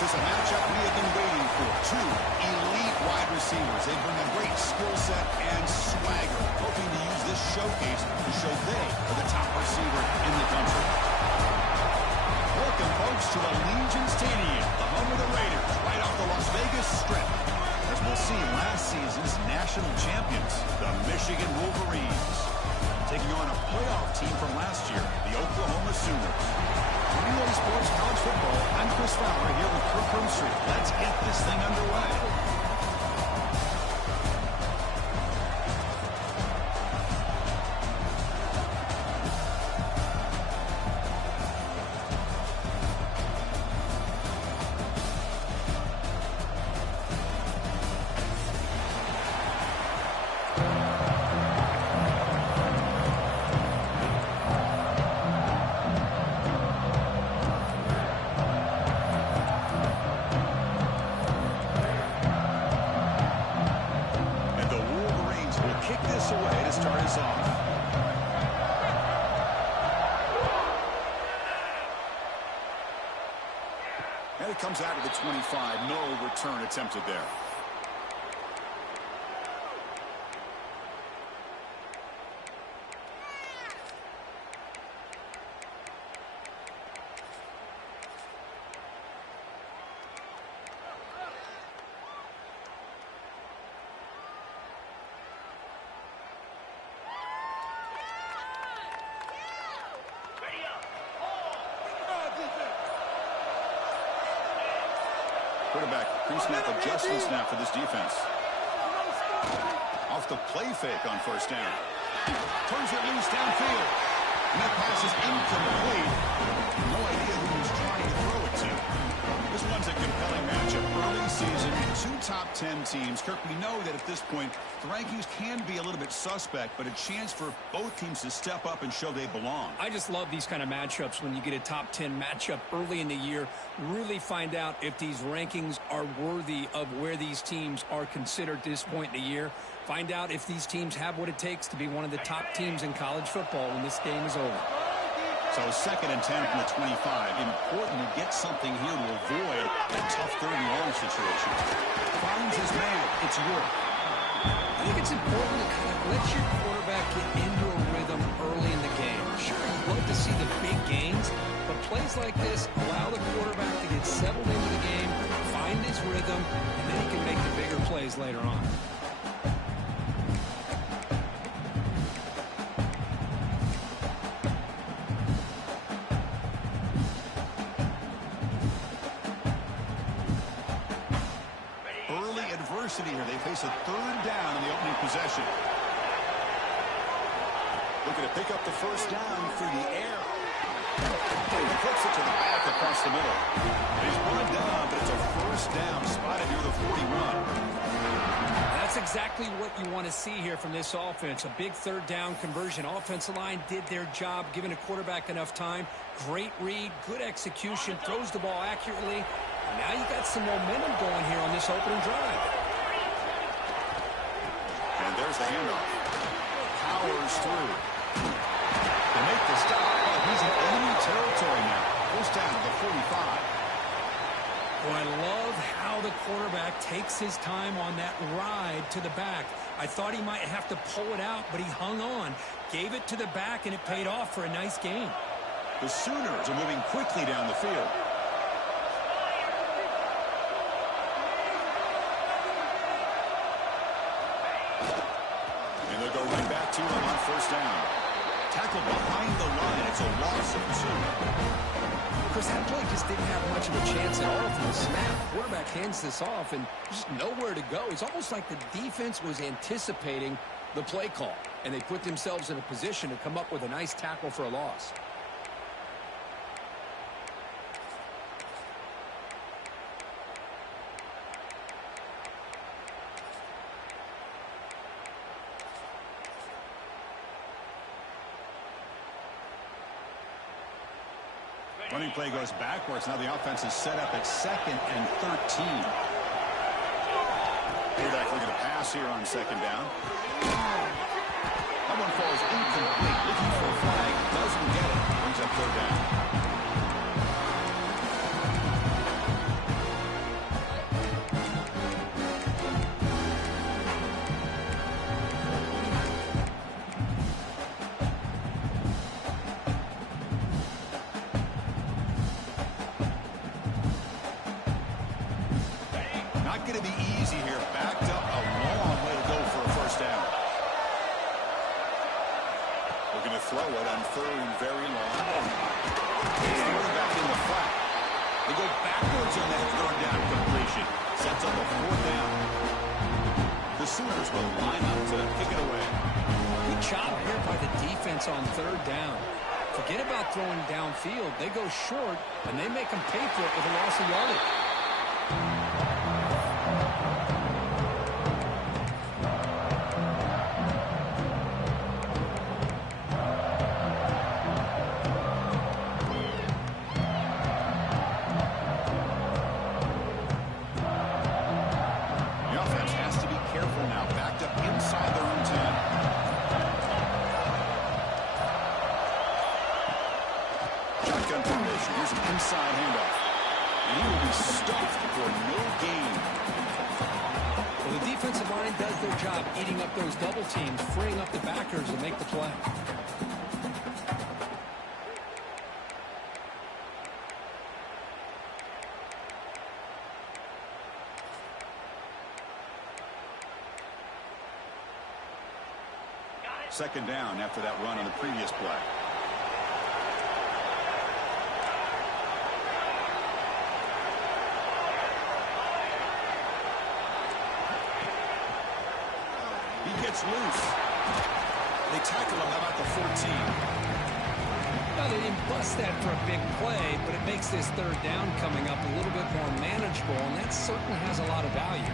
This is a matchup we have been waiting for. Two elite wide receivers. They bring a great skill set and swagger, hoping to use this showcase to show they are the top receiver in the country. Welcome, folks, to Allegiant Stadium, the home of the Raiders, right off the Las Vegas Strip. As we'll see, last season's national champions, the Michigan Wolverines, taking on a playoff team from last year, the Oklahoma Sooners. Relay Sports College Football, I'm Chris Fowler here with Kirk Herbstreit. Let's get this thing underway. And it comes out of the 25. No return attempted there. Quarterback, pre-snap adjustments now for this defense. Off the play fake on first down. Turns it loose downfield. And that pass is incomplete. No idea who he's trying to throw it to. This one's a compelling matchup. Early season, two top 10 teams. Kirk, we know that at this point, the rankings can be a little bit suspect, but a chance for both teams to step up and show they belong. I just love these kind of matchups when you get a top 10 matchup early in the year. Really find out if these rankings are worthy of where these teams are considered at this point in the year. Find out if these teams have what it takes to be one of the top teams in college football when this game is over. So 2nd and 10 from the 25. Important to get something here to avoid a tough 3rd-and-long situation. Finds his man. It's York. I think it's important to kind of let your quarterback get into a rhythm early in the game. Sure, you'd love to see the big gains, but plays like this allow the quarterback to get settled into the game, find his rhythm, and then he can make the bigger plays later on. Here. They face a 3rd down in the opening possession. Looking to pick up the first down through the air. And he flips it to the back across the middle. He's brought down, but it's a first down spotted near the 41. That's exactly what you want to see here from this offense. A big 3rd down conversion. Offensive line did their job, giving a quarterback enough time. Great read, good execution, throws the ball accurately. And now you got some momentum going here on this opening drive. And there's the handoff. Powers through. They make the stop. Oh, he's in enemy territory now. First down to the 45. Well, I love how the quarterback takes his time on that ride to the back. I thought he might have to pull it out, but he hung on. Gave it to the back, and it paid off for a nice gain. The Sooners are moving quickly down the field. To him on first down. Tackled behind the line. It's a loss of 2. Chris, that play just didn't have much of a chance at all from the snap. Quarterback hands this off and just nowhere to go. It's almost like the defense was anticipating the play call, and they put themselves in a position to come up with a nice tackle for a loss. Running play goes backwards. Now the offense is set up at 2nd and 13. Quarterback looking to pass here on 2nd down. That one falls incomplete. Looking for a flag. Doesn't get it. Brings up 3rd down. Sooners will line up to kick it away. Good job here by the defense on third down. Forget about throwing downfield. They go short, and they make them pay for it with a loss of yardage. Inside handoff. And he will be stuffed for no gain. Well, the defensive line does their job eating up those double teams, freeing up the backers to make the play. Second down after that run on the previous play. Gets loose. They tackle him about the 14. Well, they didn't bust that for a big play, but it makes this third down coming up a little bit more manageable, and that certainly has a lot of value.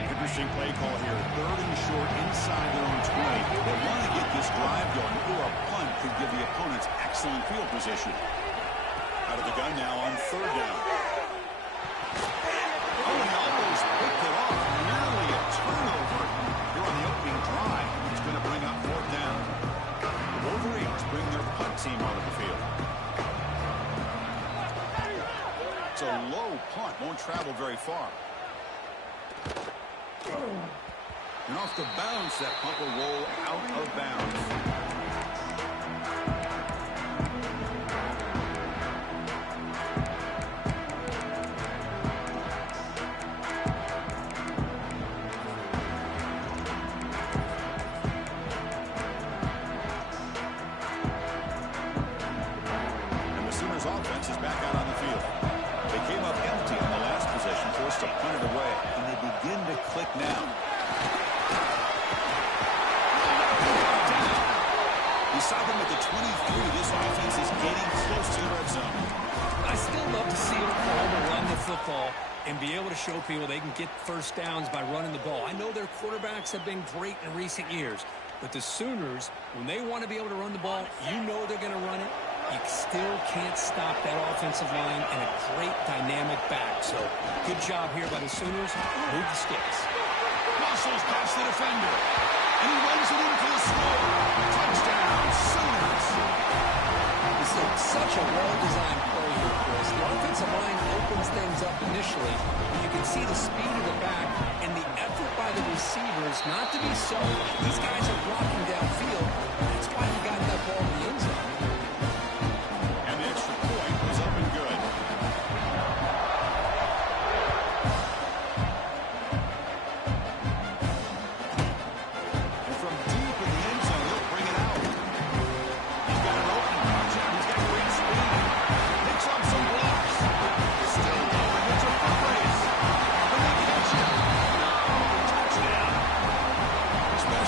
Interesting play call here. Third and short inside their own 20. They want to get this drive going, or a punt could give the opponents excellent field position. Out of the gun now on third down. Oh, he almost picked it off. Nearly a turnover here on the opening drive. It's going to bring up fourth down. The Wolverines bring their punt team onto the field. It's a low punt. Won't travel very far. And off the bounce, that punt will roll out of bounds. And the Sooners offense is back out on the field. They came up empty in the last possession, forced to punt it away. And they begin to click now. Beside them at the 23, this offense is getting close to the red zone. I still love to see Oklahoma run the football and be able to show people they can get first downs by running the ball. I know their quarterbacks have been great in recent years, but the Sooners, when they want to be able to run the ball, you know they're going to run it. You still can't stop that offensive line and a great dynamic back. So good job here by the Sooners. Move the sticks. Muscles past the defender. And he runs it into the smoke. Touchdown, Sooners. This is such a well-designed play here, Chris. The offensive line opens things up initially. You can see the speed of the back and the effort by the receivers not to be selfish. These guys are blocking downfield. That's why he got that ball in the end zone. And the extra point was up and good.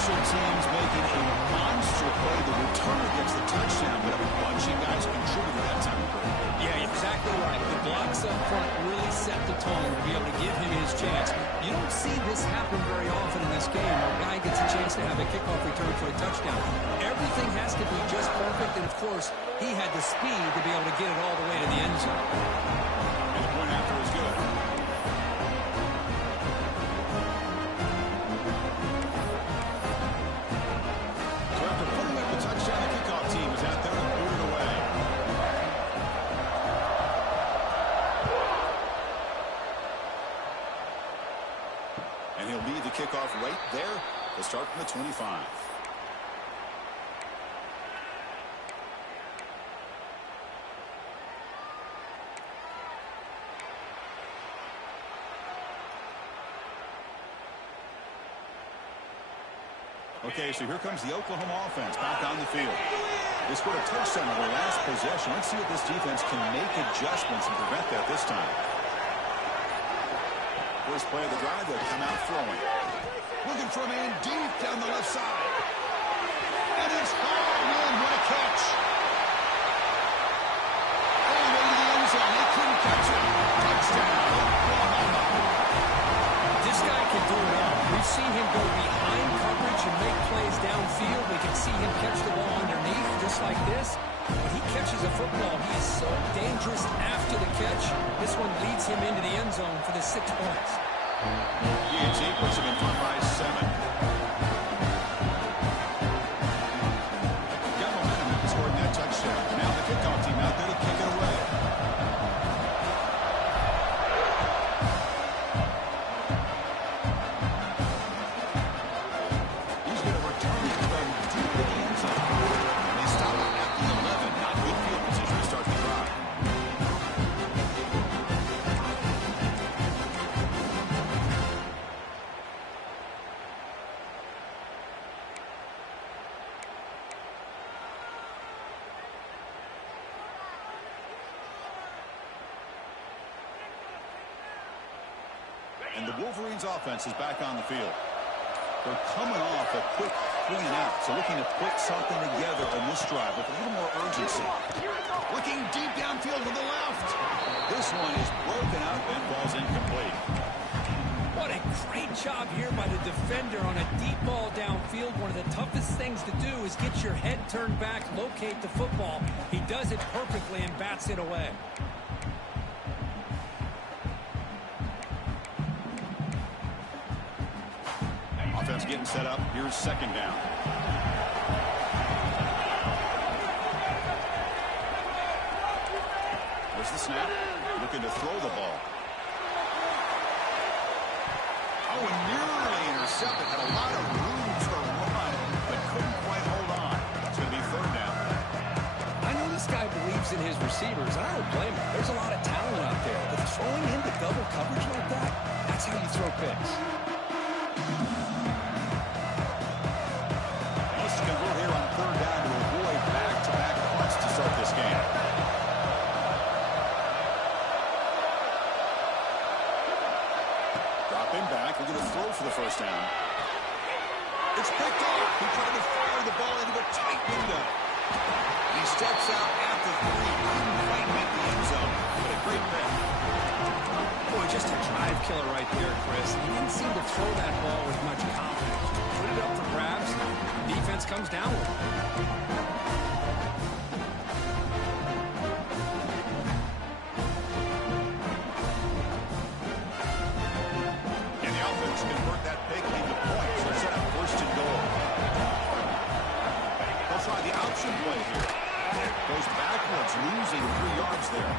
Teams making a monster play. The returner gets the touchdown, but a bunch of guys contributed that time. Yeah, exactly right. The blocks up front really set the tone to be able to give him his chance. You don't see this happen very often in this game where a guy gets a chance to have a kickoff return for a touchdown. Everything has to be just perfect, and of course, he had the speed to be able to get it all the way to the end zone. And the point after is good. And he'll lead the kickoff right there to start from the 25. Okay, so here comes the Oklahoma offense back on the field. They scored a touchdown on their last possession. Let's see if this defense can make adjustments and prevent that this time. First play of the drive, they'll come out throwing. Looking for a man deep down the left side. And it's hauled in. What a catch. All the way to the end zone. They couldn't catch it. Touchdown, Oklahoma. This guy can do it all. We've seen him go behind coverage and make plays downfield. We can see him catch the ball underneath just like this. When he catches a football, he is so dangerous after the catch. This one leads him into the end zone for the 6 points. UNC puts him in front by 7. Got momentum after scoring that touchdown. Now the kickoff team out there to kick it away. He's going to return it from deep in the end zone. And they stop it at the 11. Not good field position to start the drive. And the Wolverines offense is back on the field. They're coming off a quick 3 and out, so looking to put something together on this drive with a little more urgency. Looking deep downfield to the left. This one is broken out and falls incomplete. What a great job here by the defender on a deep ball downfield. One of the toughest things to do is get your head turned back, locate the football. He does it perfectly and bats it away. Offense getting set up. Here's second down. There's the snap. Looking to throw the ball. Oh, and nearly intercepted. Had a lot of room to run, but couldn't quite hold on. It's going to be third down. I know this guy believes in his receivers, and I don't blame him. There's a lot of talent out there. But throwing into double coverage like that, that's how you throw picks. Let's convert here on third down to avoid back-to-back punts to start this game. Dropping back, we're going to throw for the first down. It's picked off. He tried to fire the ball into a tight window. He steps out at the 3. Couldn't quite make the end zone, but a great pick. Boy, just a drive killer right there, Chris. He didn't seem to throw that ball with much confidence. Put it up for grabs. Defense comes down with it. And the offense convert that pick into points. They'll set up first and goal. They'll try the option play here. Goes backwards, losing 3 yards there.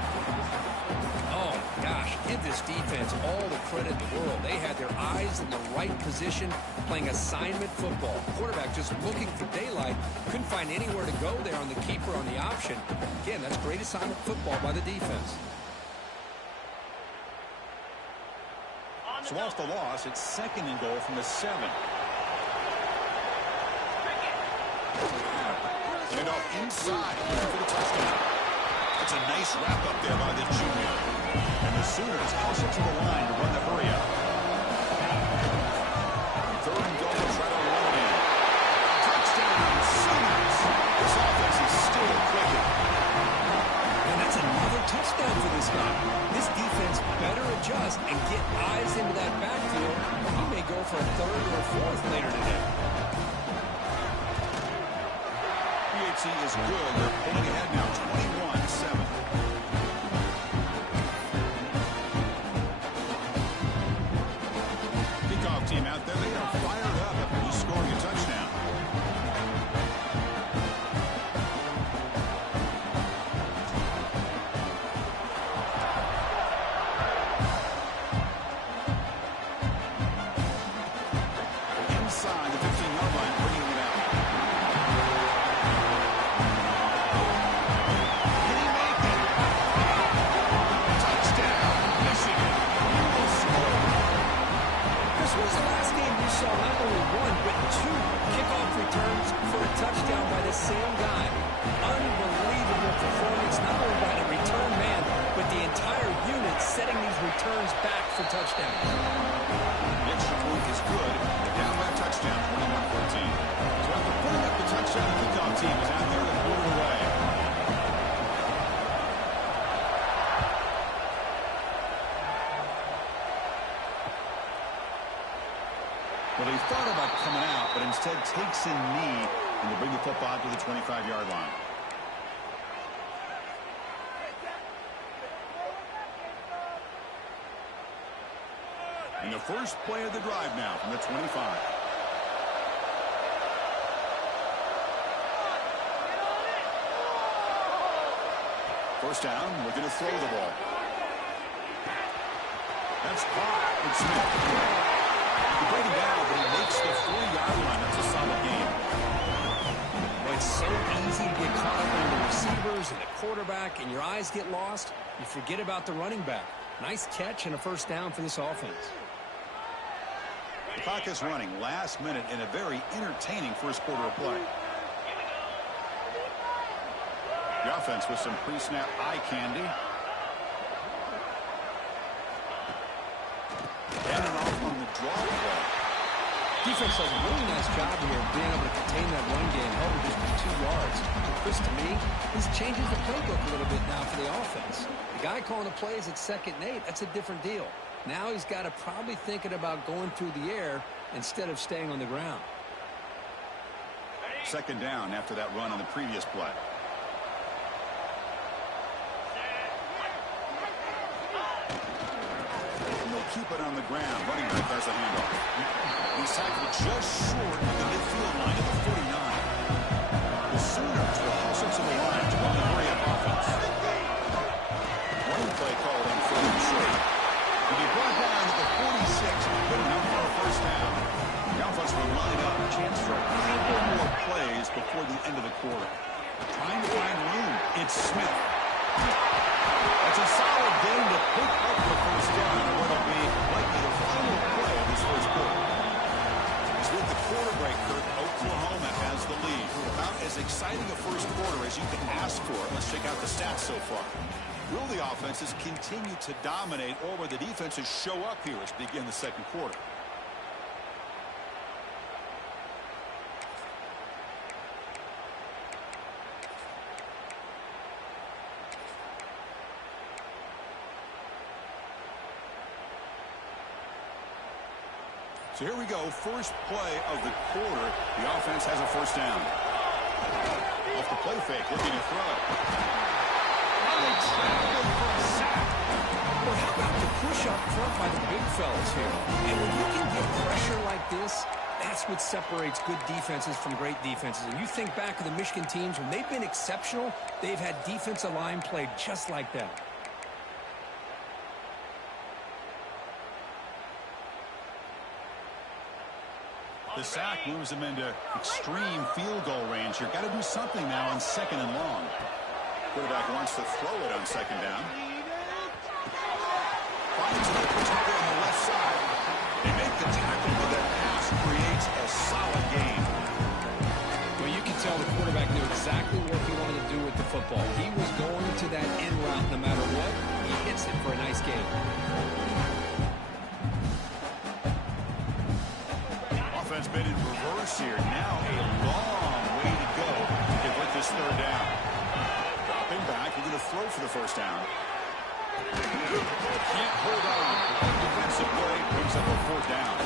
Oh, gosh, give this defense all the credit in the world. They had their eyes in the right position, playing assignment football. Quarterback just looking for daylight. Couldn't find anywhere to go there on the keeper on the option. Again, that's great assignment football by the defense. So off the loss, it's second and goal from the 7. And off inside, looking for the touchdown. That's a nice wrap up there by the junior. And the Sooners hustle to the line to run the hurry up. Third and goal, try to run it in. Touchdown, Sooners. This offense is still clicking. And that's another touchdown for this guy. This defense better adjust and get eyes into that backfield. He may go for a third or a fourth later today. PHC is good. They're pulling ahead now, 21-7. Kickoff team out there. They are fired up after just scoring a touchdown. Inside the 15-yard line, bringing it out. Can he make it? same guy. Unbelievable performance, not only by the return man, but the entire unit setting these returns back for touchdowns. The extra point is good. They're down by a touchdown, 21-14. So after putting up the touchdown, the kickoff team is out there to move it away. Well, they thought about coming out, but instead takes a knee, and they bring the football to the 25-yard line. And the first play of the drive now from the 25. First down, looking to throw the ball. That's caught. It's Smith. He break it down, but he makes the 4-yard line. That's a solid game. Well, it's so easy to get caught up in the receivers and the quarterback, and your eyes get lost. You forget about the running back. Nice catch and a first down for this offense. The clock is running last minute in a very entertaining first quarter of play. The offense with some pre-snap eye candy. And an off on the draw play. Defense does a really nice job here of being able to contain that run game, held it just for 2 yards. Chris, to me, this changes the playbook a little bit now for the offense. The guy calling the plays at 2nd and 8, that's a different deal. Now he's got to probably thinking about going through the air instead of staying on the ground. Second down after that run on the previous play. And they'll keep it on the ground. Running back has a handoff. He's tackled just short of the midfield line at the 49. The Sooners will hustle to the line to run the hurry-up offense. One play called in for the short. To be brought down at the 46, good enough for a first down. The offense will line up. Chance for a couple more plays before the end of the quarter. Trying to find room. It's Smith. That's a solid game to pick up the first down on what will be likely the final play of this first quarter. As with the quarter break, Kirk, Oklahoma has the lead. About as exciting a first quarter as you can ask for. Let's check out the stats so far. Will the offenses continue to dominate, or will the defenses show up here as we begin the second quarter? So here we go. First play of the quarter. The offense has a first down. Off the play fake, looking to throw. They travel for a sack. Well, how about the push up front by the big fellas here? And when you can get pressure like this, that's what separates good defenses from great defenses. And you think back to the Michigan teams, when they've been exceptional, they've had defensive line played just like that. The sack moves them into extreme field goal range here. Got to do something now on 2nd and long. Quarterback wants to throw it on 2nd down. Finds an open target on the left side. They make the tackle, but that pass creates a solid gain. Well, you can tell the quarterback knew exactly what he wanted to do with the football. He was going to that end route no matter what. He hits it for a nice gain. Offense been in reverse here. Now a long way to go to convert this third down. Dropping back, we're going to throw for the first down. Can't hold on. Defensive play brings up a 4th down.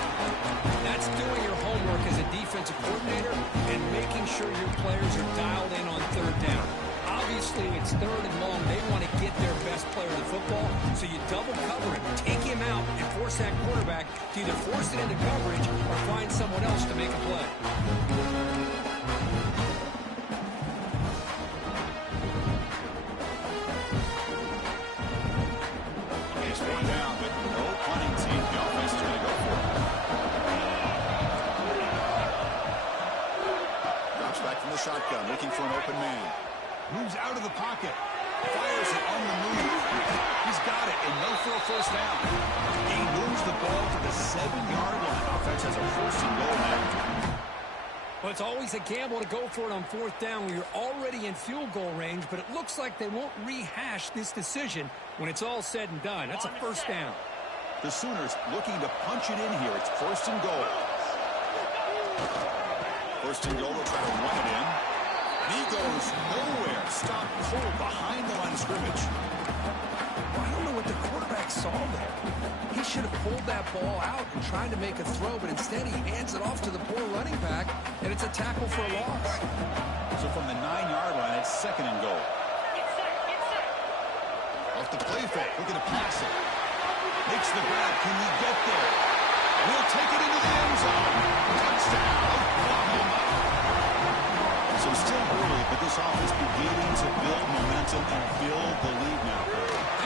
That's doing your homework as a defensive coordinator and making sure your players are dialed in on 3rd down. Obviously, it's 3rd and long. They want to get their best player to the football, so you double cover him, take him out, and force that quarterback to either force it into coverage or find someone else to make a play. He's going down, but no punting team. The offense is going to go for it. Drops back from the shotgun, looking for an open man. Moves out of the pocket. Fires it on the move. He's got it, and no for a first down. He moves the ball to the 7-yard line. Offense has a 1st and goal now. Well, it's always a gamble to go for it on fourth down when you're already in field goal range, but it looks like they won't rehash this decision when it's all said and done. That's a first down. The Sooners looking to punch it in here. It's first and goal. First and goal, they'll try to run it in. And he goes nowhere. Stop cold behind the line of scrimmage. Well, I don't know what the quarterback saw there. He should have pulled that ball out and tried to make a throw, but instead he hands it off to the poor running back, and it's a tackle for a loss. So from the 9-yard line, it's second and goal. Off the play fake, looking to pass it. Makes the grab. Can he get there? We'll take it into the end zone. Touchdown, Oklahoma. So still early, but this offense beginning to build momentum and build the lead now.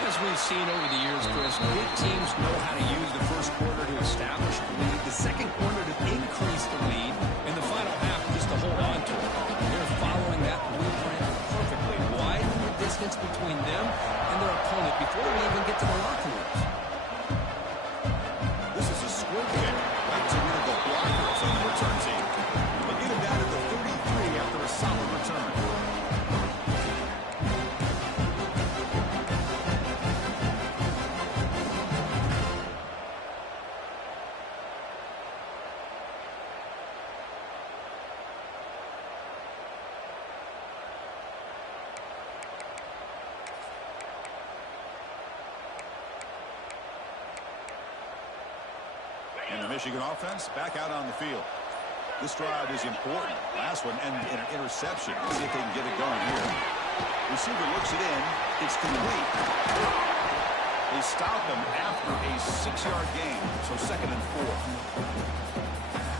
As we've seen over the years, Chris, good teams know how to use the first quarter to establish the lead, the second quarter to increase the lead, and the final half just to hold on to it. They're following that blueprint perfectly, widening the distance between them and their opponent before they even get to the locker rooms. This is a squib kick. Right to one of the blockers on the return team. They get him down at the 33 after a solid return. And the Michigan offense back out on the field. This drive is important. Last one ended in an interception. Let's see if they can get it going here. Receiver looks it in. It's complete. They stop him after a 6-yard gain. So second and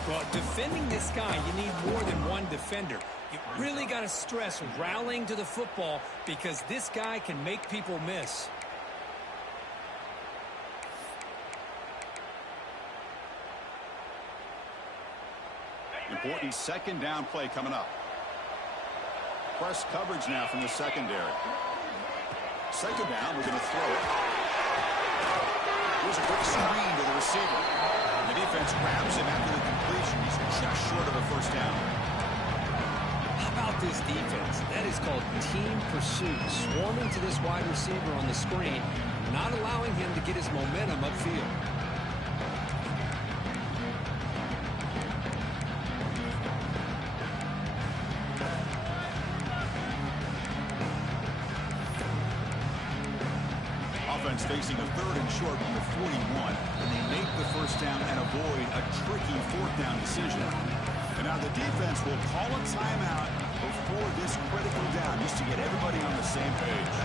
4. Well, defending this guy, you need more than one defender. You really got to stress rallying to the football because this guy can make people miss. Important second down play coming up. Press coverage now from the secondary. Second down, we're going to throw it. Here's a quick screen to the receiver. And the defense grabs him after the completion. He's just short of a first down. How about this defense? That is called team pursuit. Swarming to this wide receiver on the screen, not allowing him to get his momentum upfield. Facing a third and short from the 41, and they make the first down and avoid a tricky fourth down decision. And now the defense will call a timeout before this critical down just to get everybody on the same page.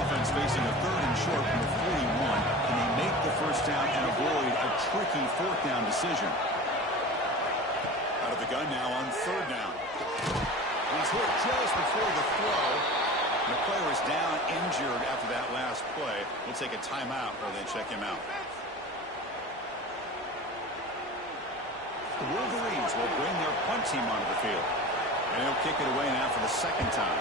Offense facing a third and short from the 41, and they make the first down and avoid a tricky fourth down decision. Out of the gun now on third down. He's hit just before the throw. The player is down injured after that last play. We'll take a timeout rather than check him out. The Wolverines will bring their punt team onto the field. And they'll kick it away now for the second time.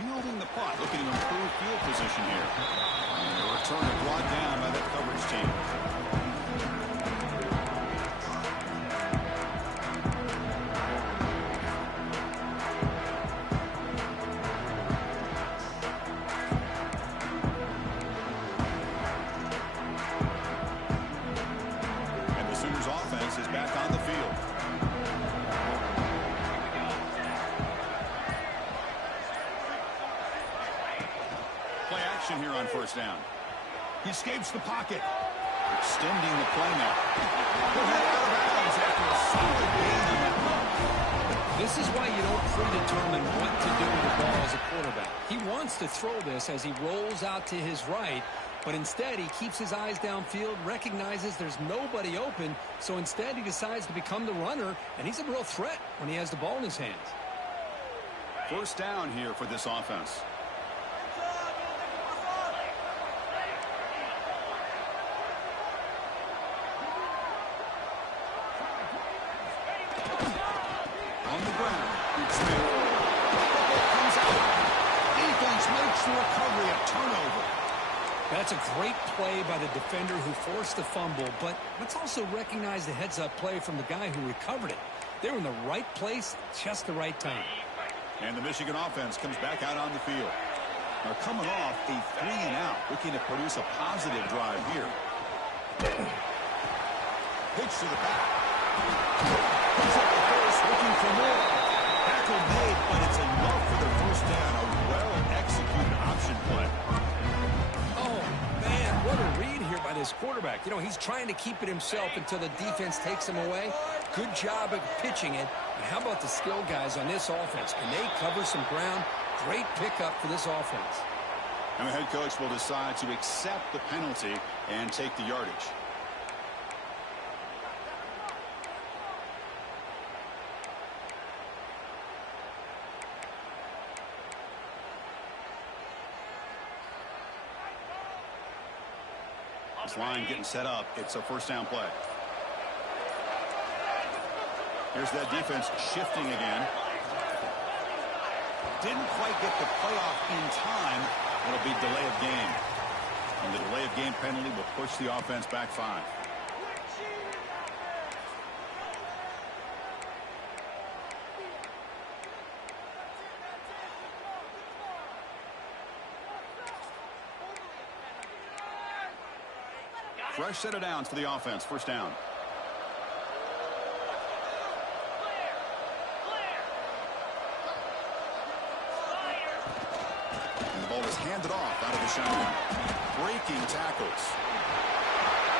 Fielding the punt, looking to improve field position here. And the return is brought down by that coverage team. Here on first down. He escapes the pocket. Extending the play now. He'll head out of bounds after a solid gain on that run. This is why you don't predetermine what to do with the ball as a quarterback. He wants to throw this as he rolls out to his right, but instead he keeps his eyes downfield, recognizes there's nobody open, so instead he decides to become the runner, and he's a real threat when he has the ball in his hands. First down here for this offense. The recovery, a turnover. That's a great play by the defender who forced the fumble, but let's also recognize the heads-up play from the guy who recovered it. They were in the right place at just the right time. And the Michigan offense comes back out on the field. Now coming off a 3-and-out, looking to produce a positive drive here. Pitch to the back. He's at the first, looking for more. Tackle made, but it's enough for the first down. A well-executed option play. Oh, man, what a read here by this quarterback. You know, he's trying to keep it himself until the defense takes him away. Good job of pitching it. And how about the skill guys on this offense? Can they cover some ground? Great pickup for this offense. And the head coach will decide to accept the penalty and take the yardage. This line getting set up. It's a first down play. Here's that defense shifting again. Didn't quite get the playoff in time. It'll be delay of game. And the delay of game penalty will push the offense back 5. Fresh set of downs for the offense. First down. And the ball is handed off out of the shotgun. Breaking tackles.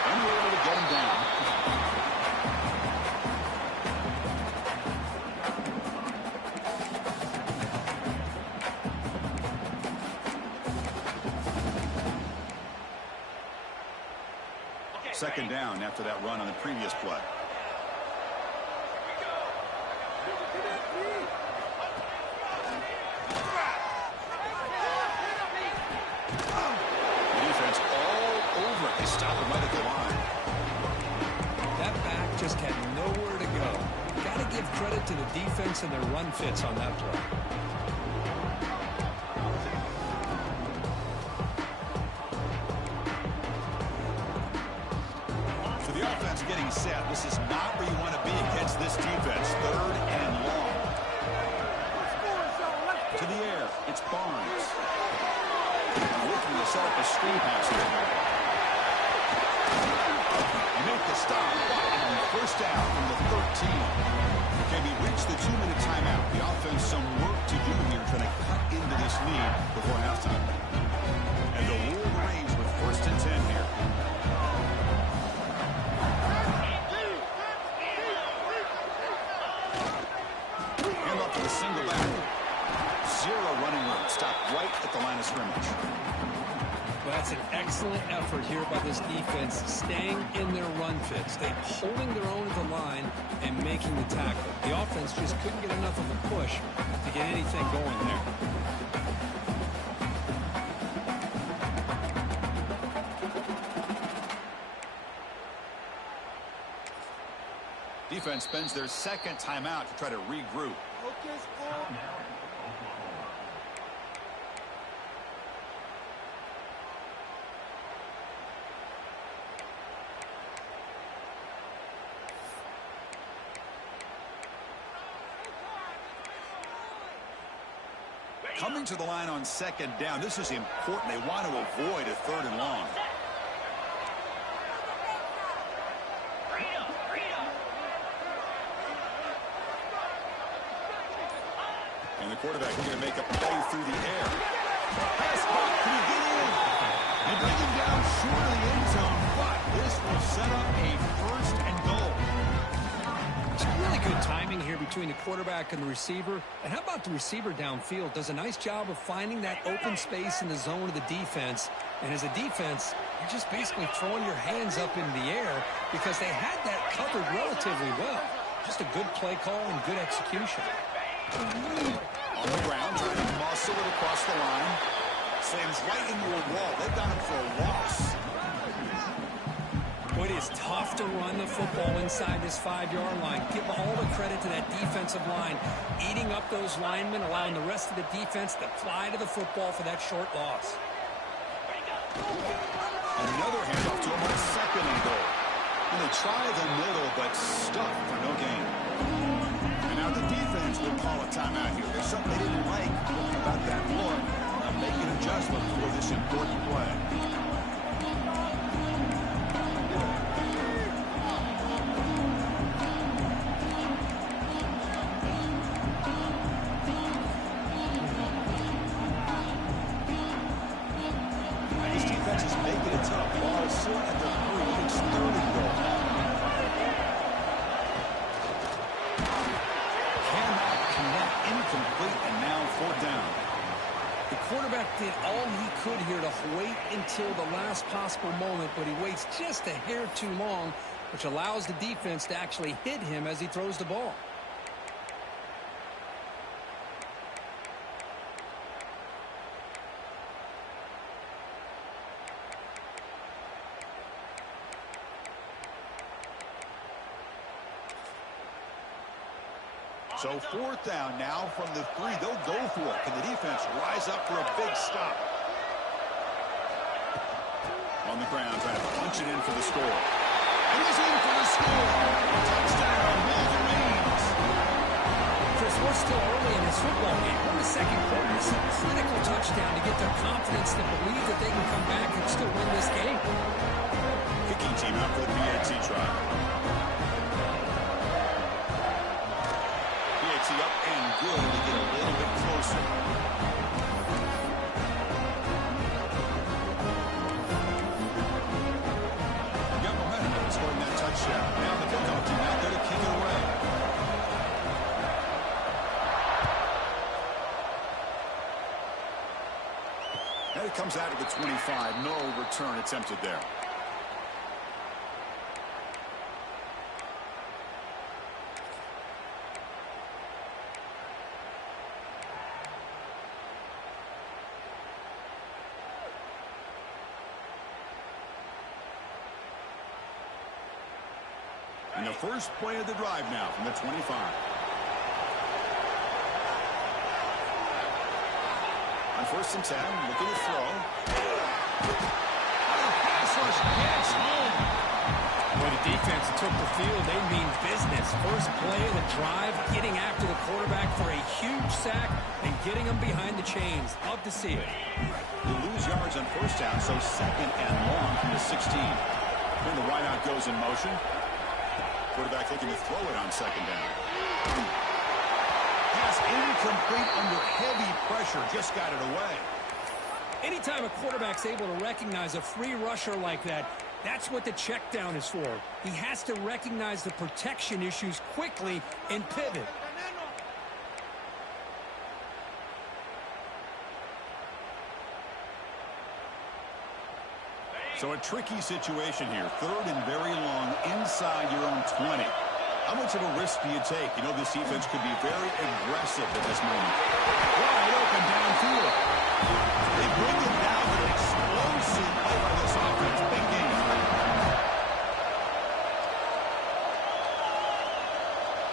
And we're able to get him down. Second down after that run on the previous play. The defense all over it. They stop him right at the line. That back just had nowhere to go. Got to give credit to the defense and their run fits on that play. Getting set. This is not where you want to be against this defense. Third and long. To the air. It's Barnes. Looking to set up a screen pass here. Make the stop. And first down from the 13. Okay, we reached the 2-minute timeout. The offense some work to do here trying to cut into this lead before halftime. And the Wolves range with first and 10 here. Single back. Zero running room. Stop right at the line of scrimmage. Well, that's an excellent effort here by this defense, staying in their run fits. They're holding their own at the line and making the tackle. The offense just couldn't get enough of a push to get anything going there. Defense spends their second timeout to try to regroup. Coming to the line on second down, this is important. They want to avoid a third and long. And the quarterback is going to make a play through the air. Pass block, can he get in? And bring him down short of the end zone, but this will set up a first and goal. Some really good timing here between the quarterback and the receiver. And how about the receiver downfield? Does a nice job of finding that open space in the zone of the defense. And as a defense, you're just basically throwing your hands up in the air because they had that covered relatively well. Just a good play call and good execution. On the ground, trying to muscle it across the line. Slams right into a wall. They've got him for a loss. Boy, it is tough to run the football inside this 5-yard line. Give all the credit to that defensive line, eating up those linemen, allowing the rest of the defense to fly to the football for that short loss. And another handoff to him on a second and goal. And they try the middle, but stuck for no gain. And now the defense will call a timeout here. There's something they didn't like about that look. Make an adjustment for this important play. This defense is making it tough. Ball is still at the 3. It's 3rd and goal. Cannot connect. Incomplete, and now 4th down. The quarterback did all he could here to wait until the last possible moment, but he waits just a hair too long, which allows the defense to actually hit him as he throws the ball. So 4th down now from the 3. They'll go for it. Can the defense rise up for a big stop? On the ground, trying to punch it in for the score. And he's in for the score. Touchdown, Wolverines. Chris, we're still early in this football game. We're in the 2nd quarter. This is a critical touchdown to get their confidence to believe that they can come back and still win this game. Kicking team out for the PAT trial. Up and good to get a little bit closer. Got momentum scoring that touchdown. Now the kickoff team out there to kick it away. And it comes out of the 25. No return attempted there. And the first play of the drive now from the 25. On 1st and 10, looking to throw. Pass rush gets home. Boy, the defense took the field. They mean business. First play of the drive, getting after the quarterback for a huge sack and getting him behind the chains. Love to see it. They lose yards on 1st down, so 2nd and long from the 16. Then the wideout goes in motion. Quarterback looking to throw it on 2nd down. Pass incomplete under heavy pressure. Just got it away. Anytime a quarterback's able to recognize a free rusher like that, that's what the check down is for. He has to recognize the protection issues quickly and pivot. So a tricky situation here. 3rd and very long inside your own 20. How much of a risk do you take? You know, this defense could be very aggressive at this moment. Wide open downfield. They bring it down with an explosive play by this offense. Big game.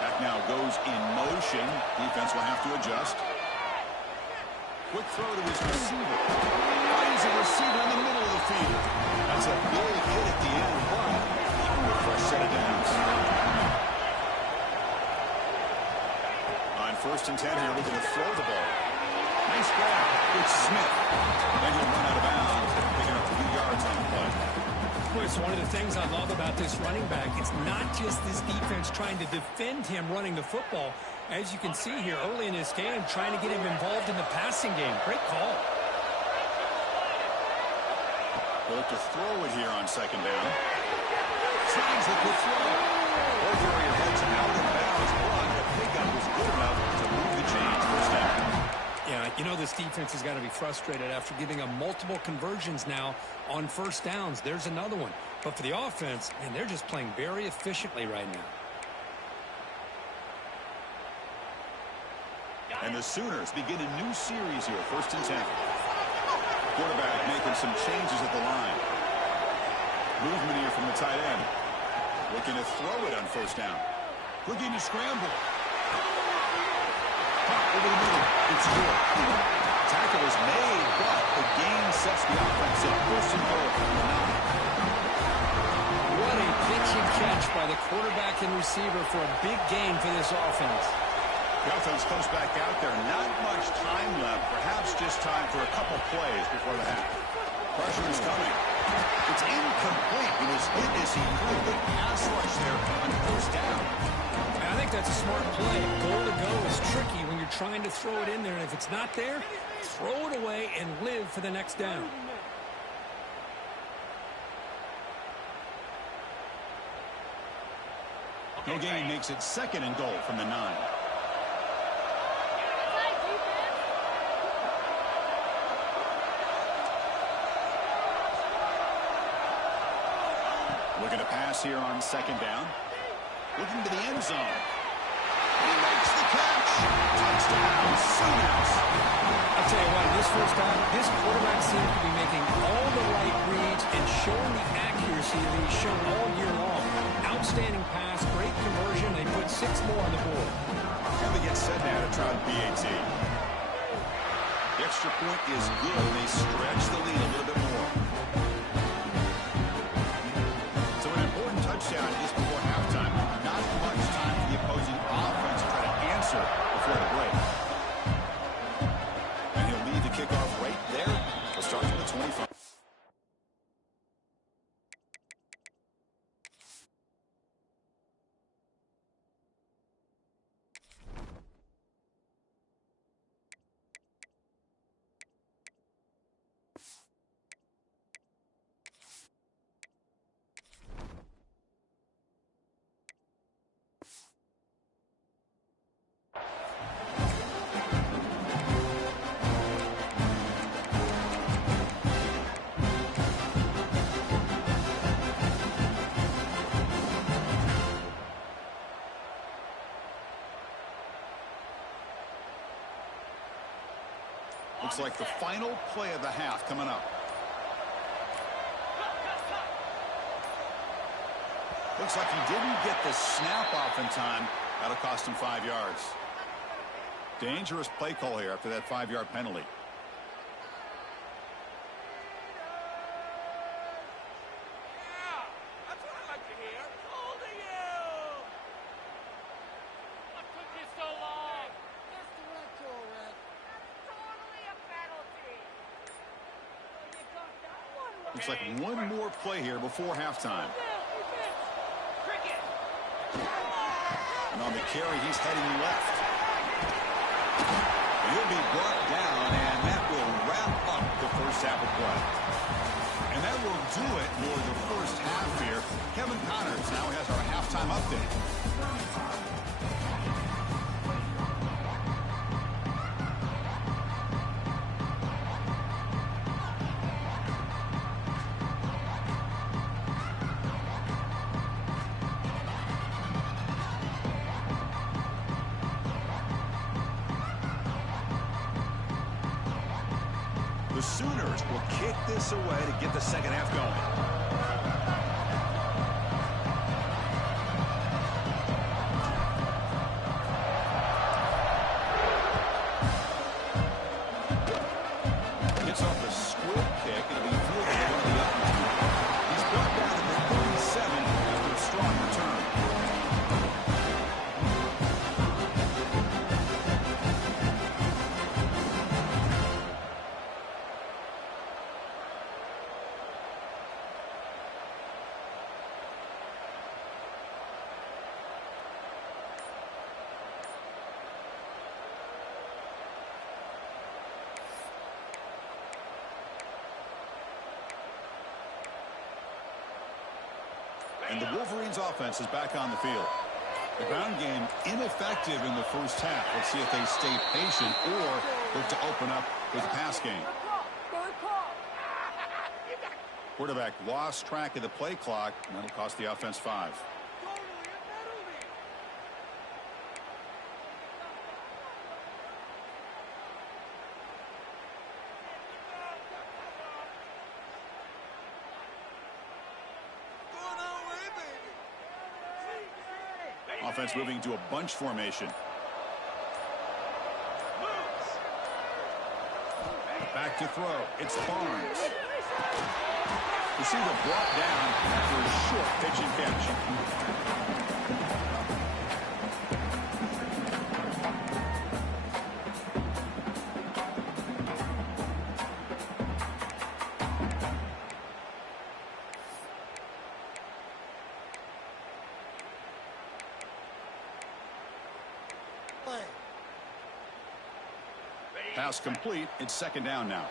Back now goes in motion. Defense will have to adjust. Quick throw to his receiver. Finds a receiver in the middle of the field. That's a big hit at the end, but a fresh set of downs. On 1st and 10 here, looking to throw the ball. Nice grab. It's Smith. Then he'll run out of bounds, picking up a few yards on the play. It's one of the things I love about this running back. It's not just this defense trying to defend him running the football. As you can see here early in this game, trying to get him involved in the passing game. Great call. They'll look to throw it here on 2nd down. Tries the quick throw. Both area heads out of bounds, but the pickup was good enough to move the chains. 1st down. Yeah, you know this defense has got to be frustrated after giving them multiple conversions now on 1st downs. There's another one. But for the offense, man, they're just playing very efficiently right now. And the Sooners begin a new series here, 1st and 10. Quarterback making some changes at the line. Movement here from the tight end. Looking to throw it on 1st down. Looking to scramble. Pop over the middle. It's good. tackle is made, but the gain sets the offense up. First and goal from the 9. What a pitch and catch by the quarterback and receiver for a big gain for this offense. The offense comes back out there. Not much time left. Perhaps just time for a couple plays before the half. Pressure is coming. It's incomplete. He was hit as he threw a good pass rush there on first down. And I think that's a smart play. Goal to go is tricky when you're trying to throw it in there. And if it's not there, throw it away and live for the next down. No gain makes it second and goal from the 9. Looking to pass here on second down. Looking to the end zone. He makes the catch. Touchdown, Sooners. I'll tell you what, in this first half, this quarterback seems to be making all the right reads and showing the accuracy that he's shown all year long. Outstanding pass, great conversion. They put 6 more on the board. And they get set now to try the PAT. The extra point is good, and they stretch the lead a little bit more. So an important touchdown just before halftime. Not much time for the opposing offense to try to answer before the break. And he'll lead the kickoff right there. We'll start from the 25. Looks like the final play of the half coming up. Looks like he didn't get the snap off in time. That'll cost him 5 yards. Dangerous play call here after that 5-yard penalty. Looks like one more play here before halftime. And on the carry, he's heading left. He'll be brought down, and that will wrap up the first half of play. And that will do it for the first half here. Kevin Connors now has our halftime update. The Sooners will kick this away to get the second half going. Gets off a squib kick. It'll be fielded at one of the upper two. He's brought down to the 37 after a strong return. And the Wolverines offense is back on the field. The ground game ineffective in the first half. Let's see if they stay patient or look to open up with the pass game. Quarterback lost track of the play clock, and that'll cost the offense 5. Offense moving to a bunch formation. to throw. It's Barnes. Receiver brought down after a short pitch and catch. Pass complete. It's second down now.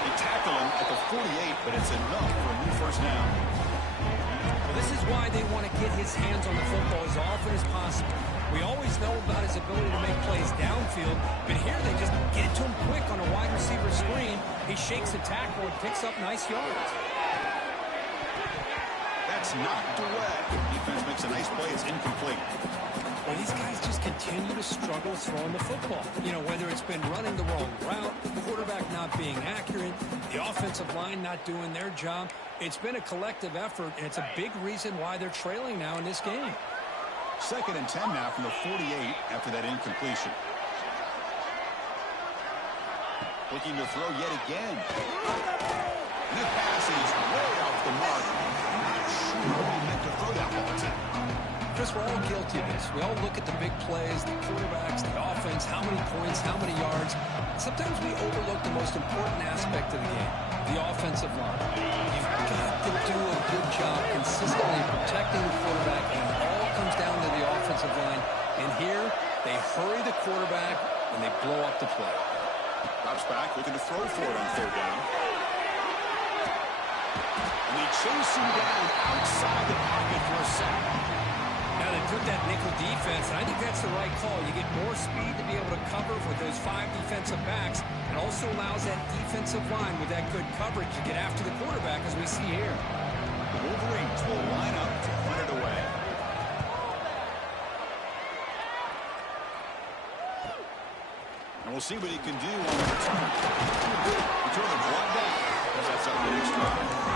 They tackle him at the 48, but it's enough for a new first down. Well, this is why they want to get his hands on the football as often as possible. We always know about his ability to make plays downfield, but here they just get it to him quick on a wide receiver screen. He shakes the tackle and picks up nice yards. That's knocked away. Defense makes a nice play. It's incomplete. Well, these guys just continue to struggle throwing the football. You know, whether it's been running the wrong route, the quarterback not being accurate, the offensive line not doing their job. It's been a collective effort, and it's a big reason why they're trailing now in this game. Second and 10 now from the 48 after that incompletion. Looking to throw yet again. And the pass is way off the mark. Not sure where he meant to throw that ball to. Chris, we're all guilty of this. We all look at the big plays, the quarterbacks, the offense, how many points, how many yards. Sometimes we overlook the most important aspect of the game, the offensive line. You've got to do a good job consistently protecting the quarterback, and it all comes down to the offensive line. And here, they hurry the quarterback, and they blow up the play. Drops back, looking to throw for it on third down. And they chase him down outside the pocket for a sack. Now they took that nickel defense, and I think that's the right call. You get more speed to be able to cover with those 5 defensive backs. It also allows that defensive line with that good coverage to get after the quarterback, as we see here. The Wolverines will line up to punt it away. And we'll see what he can do on the return. Return the ball back. That's up the next drive.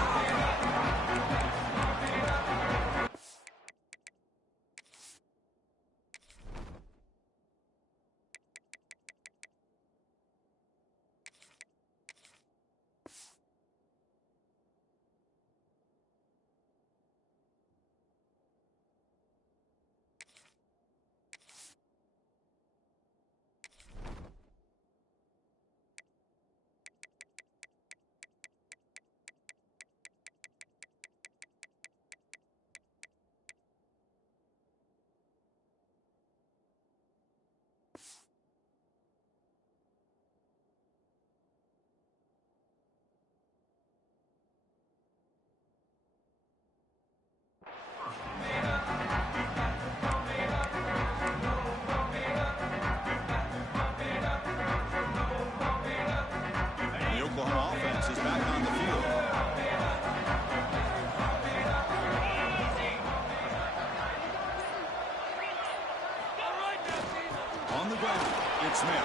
Smith.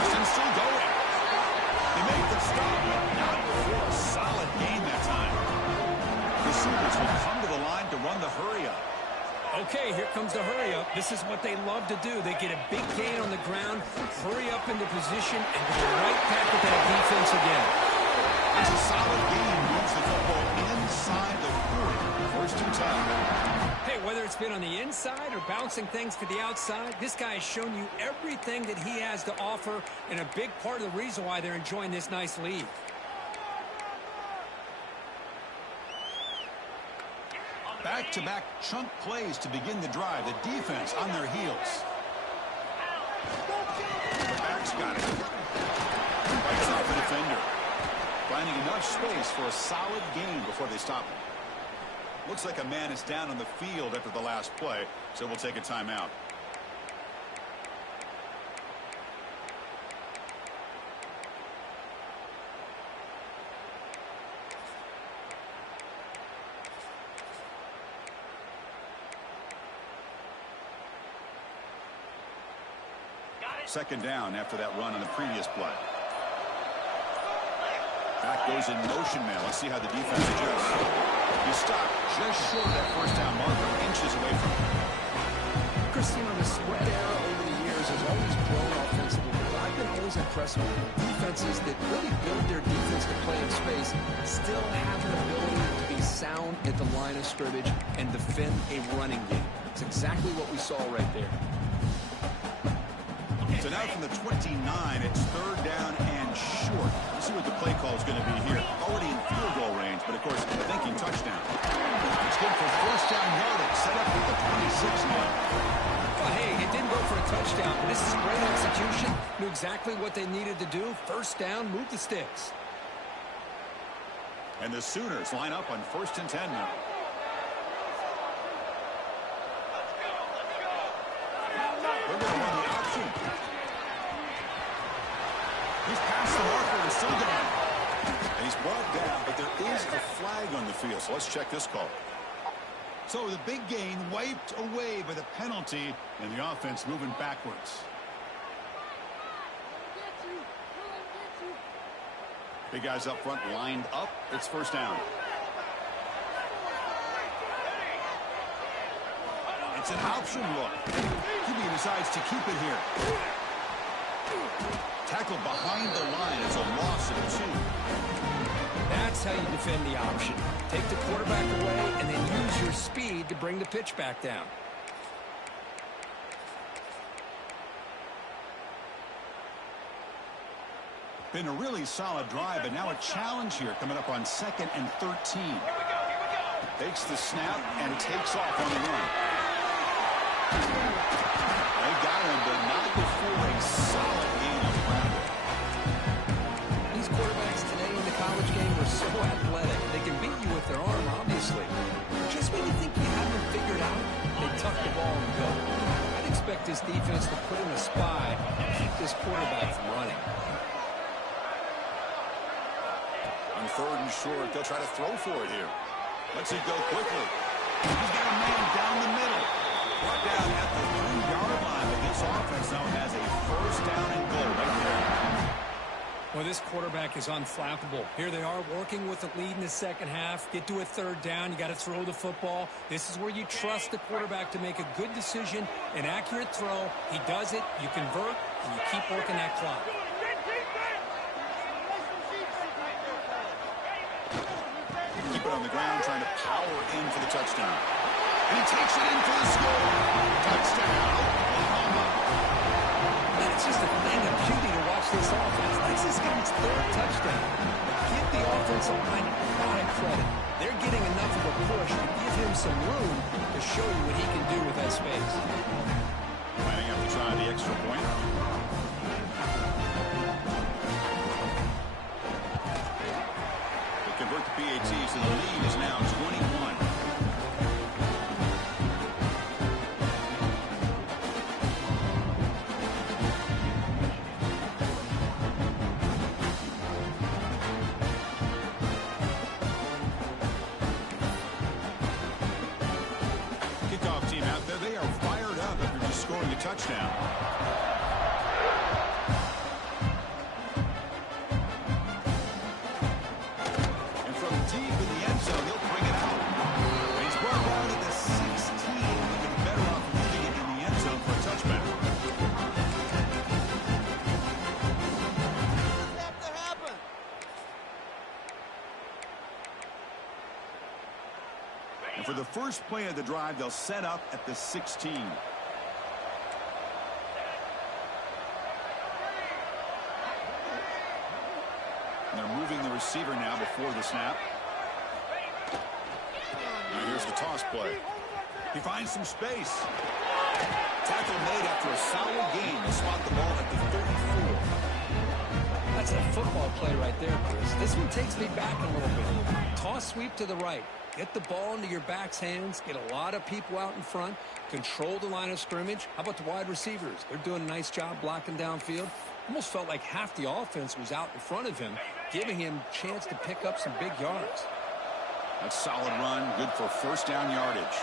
Austin still going. They make the stop, but not for a solid gain that time. Receivers will come to the line to run the hurry-up. Okay, here comes the hurry-up. This is what they love to do. They get a big gain on the ground, hurry up into position, and go right back at that defense again. It's a solid gain. Moves the football inside the 40. First and 10. Hey, whether it's been on the inside or bouncing things to the outside, this guy has shown you everything that he has to offer, and a big part of the reason why they're enjoying this nice lead. Back-to-back chunk plays to begin the drive. The defense on their heels. The back's got it. Fights off the defender. Finding enough space for a solid gain before they stop him. Looks like a man is down on the field after the last play, so we'll take a timeout. Second down after that run on the previous play. Back goes in motion now. Let's see how the defense adjusts. He stopped just short of that first down marker, inches away from it. Christine, on the spread era over the years has always grown offensively, but I've been always impressed with defenses that really build their defense to play in space, still have an ability to be sound at the line of scrimmage and defend a running game. It's exactly what we saw right there. So now from the 29, it's third down and short. Let's see what the play call is going to be here. Already in field goal range, but of course, thinking touchdown. It's good for first down yardage, set up with the 26 now. Well, hey, it didn't go for a touchdown, but this is great execution. Knew exactly what they needed to do. First down, move the sticks. And the Sooners line up on 1st and 10 now. They're going to run the option. He's past the marker and still down. And he's brought down, but there is a flag on the field. So let's check this call. So the big gain wiped away by the penalty, and the offense moving backwards. Big guys up front lined up. It's first down. It's an option look. QB decides to keep it here. Tackled behind the line. It's a loss of 2. That's how you defend the option. Take the quarterback away and then use your speed to bring the pitch back down. Been a really solid drive, but now a challenge here coming up on 2nd and 13. Takes the snap and takes off on the run. They got him, but not before a solid game on the ground. These quarterbacks today in the college game are so athletic. They can beat you with their arm, obviously. Just when you think you have them figured out, they tuck the ball and go. I'd expect this defense to put in a spy and keep this quarterback from running. On 3rd and short, they'll try to throw for it here. Let's it go quickly. He's got a man down the middle. Brought down at the 3-yard line, but this offense now has a first down and goal right there. Well, this quarterback is unflappable. Here they are working with the lead in the second half. Get to a 3rd down. You got to throw the football. This is where you trust the quarterback to make a good decision, an accurate throw. He does it. You convert, and you keep working that clock. Keep it on the ground, trying to power in for the touchdown. And he takes it in for the score. Touchdown, Oklahoma. And it's just a thing of beauty to watch this offense. That's this guy's 3rd touchdown. Give the offensive line a lot of credit. They're getting enough of a push to give him some room to show you what he can do with that space. Lining up to try the extra point. Convert the PAT, so the lead is now 21. Kickoff team out there, they are fired up after just scoring a touchdown. For the first play of the drive, they'll set up at the 16. And they're moving the receiver now before the snap. Now here's the toss play. He finds some space. Tackle made after a solid gain. They'll spot the ball at the 34. That's a football play right there, Chris. This one takes me back a little bit. Toss sweep to the right. Get the ball into your back's hands. Get a lot of people out in front. Control the line of scrimmage. How about the wide receivers? They're doing a nice job blocking downfield. Almost felt like half the offense was out in front of him, giving him a chance to pick up some big yards. That's a solid run. Good for first down yardage.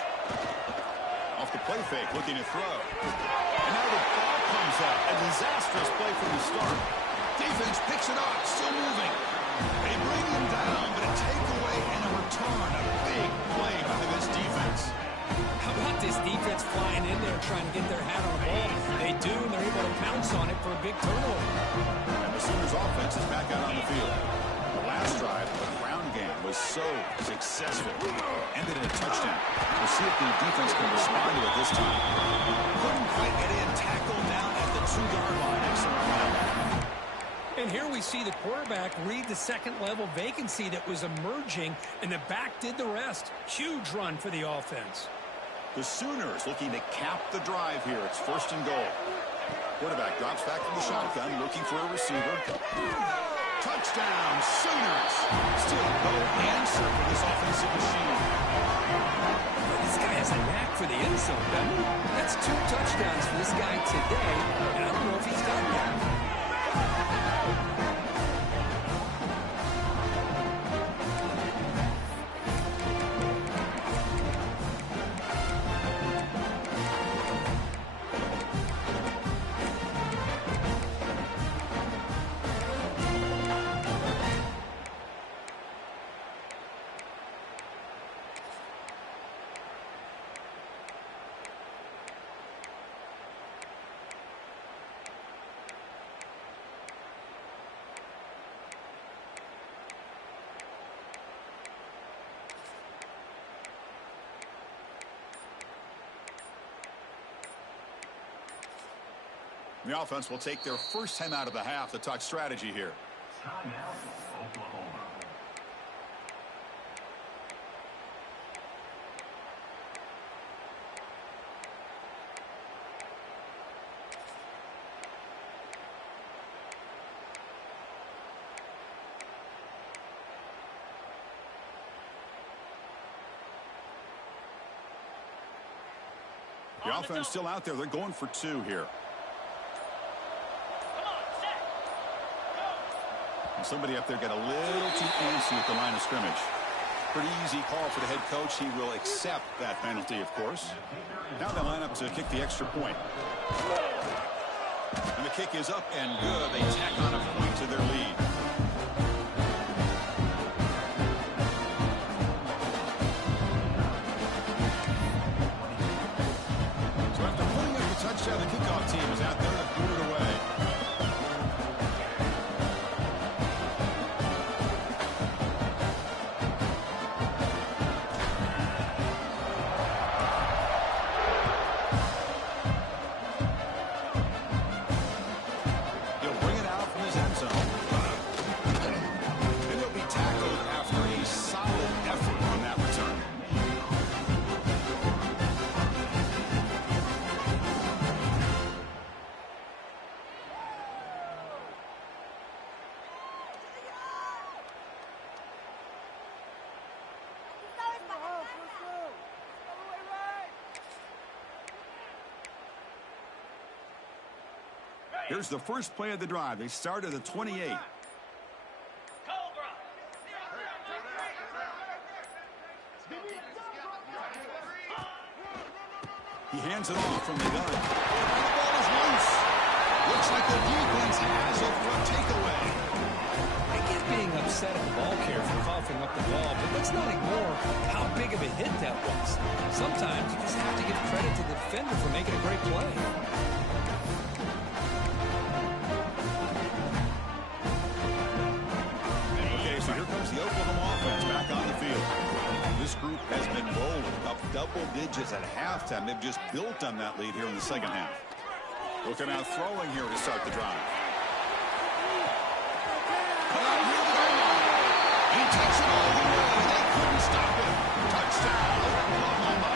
Off the play fake, looking to throw. And now the ball comes out. A disastrous play from the start. Defense picks it up. Still moving. They bring him down, but a takeaway and a return. A big play by this defense. How about this defense flying in there trying to get their hat on the ball? They do, and they're able to pounce on it for a big turnover. And the Sooners offense is back out on the field. The last drive, the ground game was so successful. Ended in a touchdown. We'll see if the defense can respond to it this time. Couldn't quite get in. Tackled down at the 2-yard line. Excellent run. And here we see the quarterback read the second-level vacancy that was emerging, and the back did the rest. Huge run for the offense. The Sooners looking to cap the drive here. It's 1st and goal. Quarterback drops back from the shotgun, looking for a receiver. Touchdown, Sooners! Still no answer for this offensive machine. This guy has a knack for the end zone, doesn't he? That's 2 touchdowns for this guy today, and I don't know if he's done that. The offense will take their first time out of the half to talk strategy here. Timeout, Oklahoma. The offense still out there. They're going for 2 here. And somebody up there got a little too antsy at the line of scrimmage. Pretty easy call for the head coach. He will accept that penalty, of course. Now they line up to kick the extra point. And the kick is up and good. They tack on a point to their lead. So after putting up the touchdown, the kickoff team is out there to boot it away. Here's the first play of the drive. They start at the 28. He hands it off from the gun. The ball is loose. Looks like the defense has it for a takeaway. I get being upset at the ball carrier for coughing up the ball, but let's not ignore how big of a hit that was. Sometimes you just have to give credit to the defender for making a great play. So here comes the Oklahoma offense back on the field. This group has been rolling up double digits at halftime. They've just built on that lead here in the second half. Looking out throwing here to start the drive. He takes it all the way. They couldn't stop him. Touchdown, Oklahoma.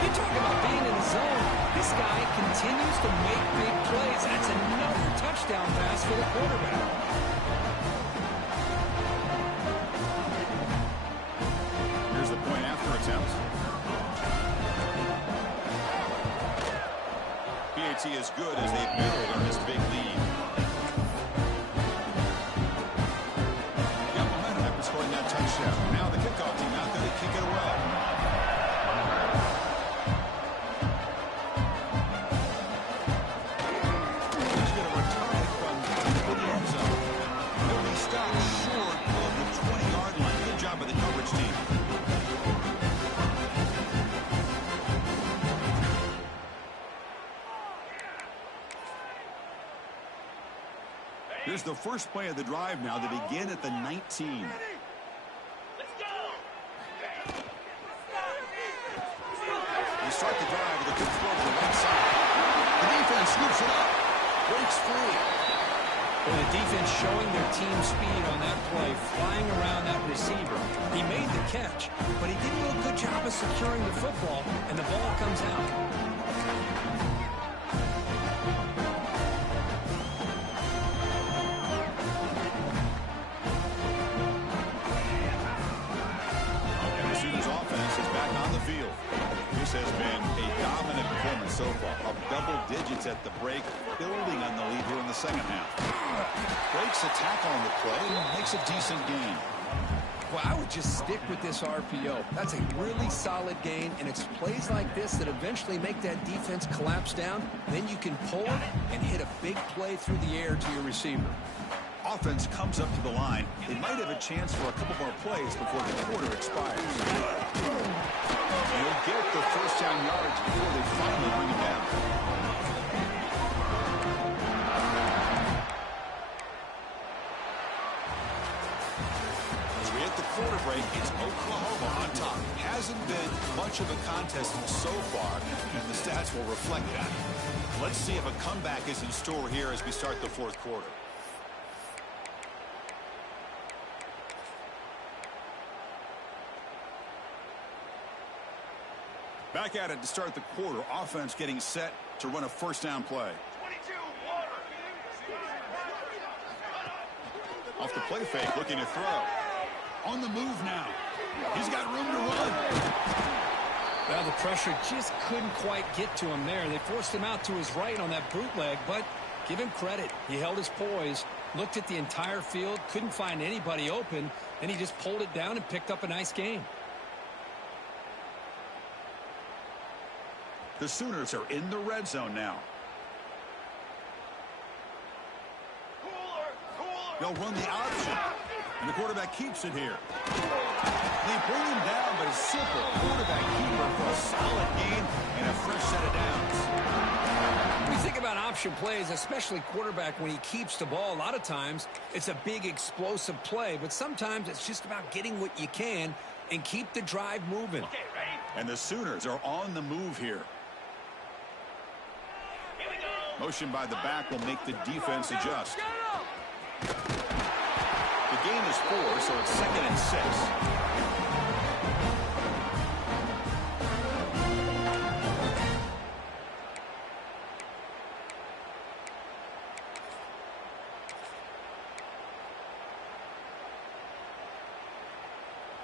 You talk about being in the zone. This guy continues to make big plays. That's another touchdown pass for the quarterback. Here's the point after attempt. PAT is good as they build on this big lead. Got momentum after scoring that touchdown. Now the kickoff team out there to kick it away. He's going to return it from the end zone. He'll be stopped Here's the first play of the drive now. They begin at the 19. They start the drive with a good throw to the right side. The defense scoops it up. Breaks free. Well, the defense showing their team speed on that play, flying around that receiver. He made the catch, but he didn't do a good job of securing the football, and the ball comes out. And the Sooners offense is back on the field. This has been a dominant performance so far. Up double digits at the break, building on the lead here in the second half. Breaks a tackle on the play and makes a decent gain. Well, I would just stick with this RPO. That's a really solid gain, and it's plays like this that eventually make that defense collapse down. Then you can pull it and hit a big play through the air to your receiver. Offense comes up to the line. They might have a chance for a couple more plays before the quarter expires. They'll get the first down yards before they finally bring him down. As we hit the quarter break, it's Oklahoma on top. Hasn't been much of a contest so far, and the stats will reflect that. Let's see if a comeback is in store here as we start the fourth quarter. Back at it to start the quarter. Offense getting set to run a first down play. Off the play fake, looking to throw. On the move now. He's got room to run. Well, the pressure just couldn't quite get to him there. They forced him out to his right on that bootleg, but give him credit. He held his poise, looked at the entire field, couldn't find anybody open, and he just pulled it down and picked up a nice gain. The Sooners are in the red zone now. They'll run the option, and the quarterback keeps it here. They bring him down, but a simple quarterback keeper for a solid gain and a fresh set of downs. When you think about option plays, especially quarterback, when he keeps the ball, a lot of times it's a big explosive play, but sometimes it's just about getting what you can and keep the drive moving. Okay, ready? And the Sooners are on the move here. Here we go. Motion by the back will make the defense adjust. The gain is 4, so it's 2nd and 6.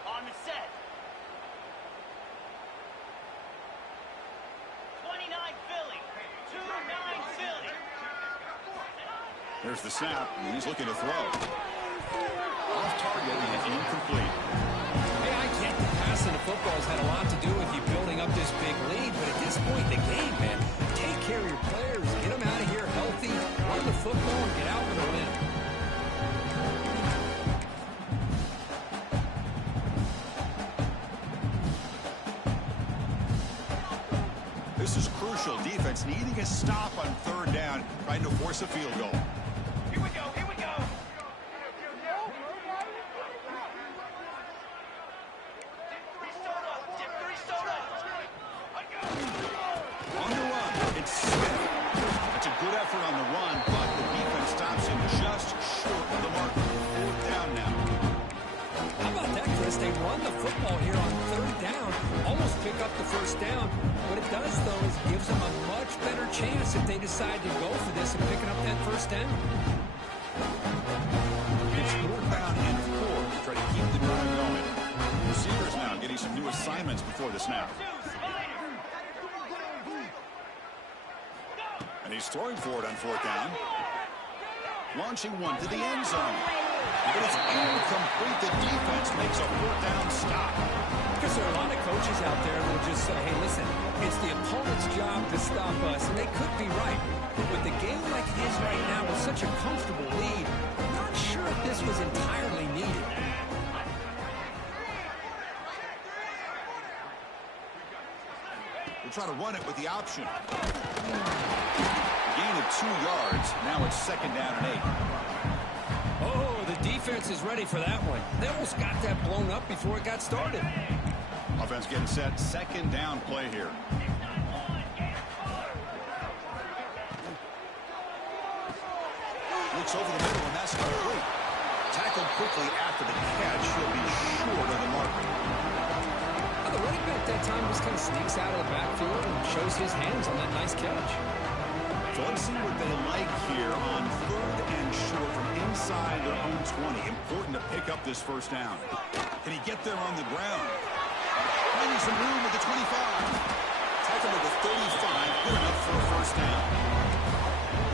On the set. 29 Philly. 2-9 Philly. There's the snap, and he's looking to throw. Off target and incomplete. Hey, I get the passing of football has had a lot to do with you building up this big lead, but at this point in the game, man, take care of your players, get them out of here healthy, run the football, and get out with a win. This is crucial. Defense needing a stop on 3rd down, trying to force a field goal. Here we go. Here we go. On the run, it's Smith. That's a good effort on the run, but the defense stops him just short of the mark. 4th down now. How about that, Chris? They run the football here on 3rd down, almost pick up the first down. What it does, though, is it gives them a much better chance if they decide to go for this and picking up that first down. It's 4th down and 4 to try to keep the drive going. Receivers now getting some new assignments before the snap. And he's throwing for it on 4th down. Launching one to the end zone. But it's incomplete. The defense makes a 4th down stop. Because there are a lot of coaches out there that will just say, hey, listen, it's the opponent's job to stop us. And they could be right. But with the game like it is right now with such a comfortable lead, I'm not sure if this was entirely needed. We'll try to run it with the option. Gain of 2 yards. Now it's 2nd down and 8. Oh, the defense is ready for that one. They almost got that blown up before it got started. Offense getting set. Second down play here. Looks over the middle, and that's complete. Tackled quickly after the catch. He'll be short of the mark. The running back that time just kind of sneaks out of the backfield and shows his hands on that nice catch. So let's see what they like here on third and short from inside their own 20. Important to pick up this first down. Can he get there on the ground? Finding some room at the 25. Tackle at the 35. Good enough for a first down.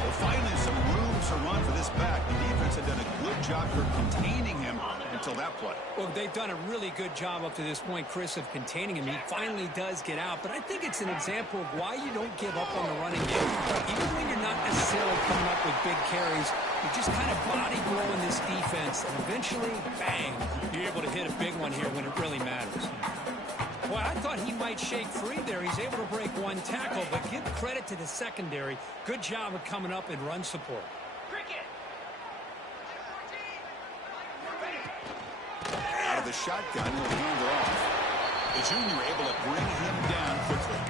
Well, finally some room to run for this back. The defense had done a good job for containing him until that play. Well, they've done a really good job up to this point, Chris, of containing him. He finally does get out, but I think it's an example of why you don't give up on the running game. Even when you're not necessarily coming up with big carries, you're just kind of body blowing this defense, and eventually, bang, you're able to hit a big one here when it really matters. Well, I thought he might shake free there. He's able to break one tackle, but give credit to the secondary. Good job of coming up and run support. Out of the shotgun, he'll hand it off. The junior able to bring him down quickly.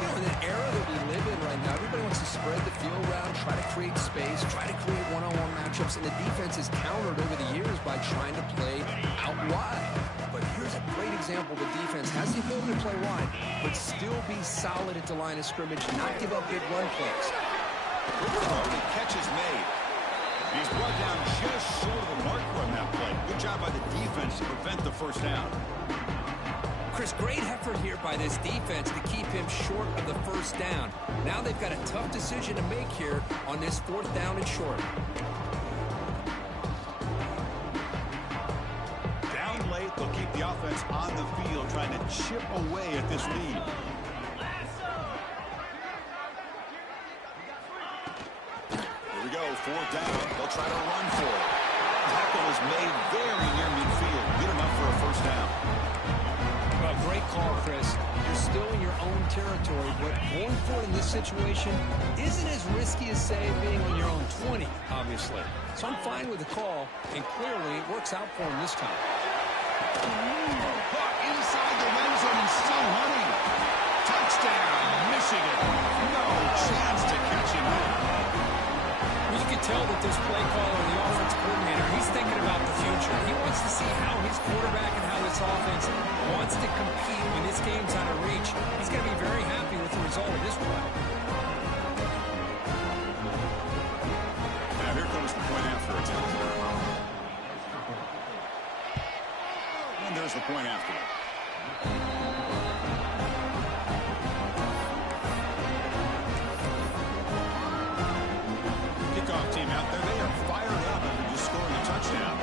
You know, in an era that we live in right now, everybody wants to spread the field around, try to create space, try to create one-on-one matchups, and the defense is countered over the years by trying to play out wide. But here's a great example. The defense has the ability to play wide, but still be solid at the line of scrimmage, not give up big run plays. The catch is made. He's brought down just short of the marker on that play. Good job by the defense to prevent the first down. Chris, great effort here by this defense to keep him short of the first down. Now they've got a tough decision to make here on this fourth down and short. Down late, they'll keep the offense on the field, trying to chip away at this lead. Here we go, fourth down. They'll try to run for it. Tackle is made very near midfield. Good enough for a first down. Well, great call, Chris. You're still in your own territory, but going for it in this situation isn't as risky as, say, being on your own 20, obviously. So I'm fine with the call, and clearly it works out for him this time. Caught inside the red zone and still running. Touchdown, Michigan. No chance to catch him there. You can tell that this play caller, the offense coordinator, he's thinking about the future. He wants to see how his quarterback and how this offense wants to compete when this game's out of reach. He's going to be very happy with the result of this play. Now here comes the point after attempt. And there's the point after. Kickoff team out there. They are fired up after just scoring a touchdown.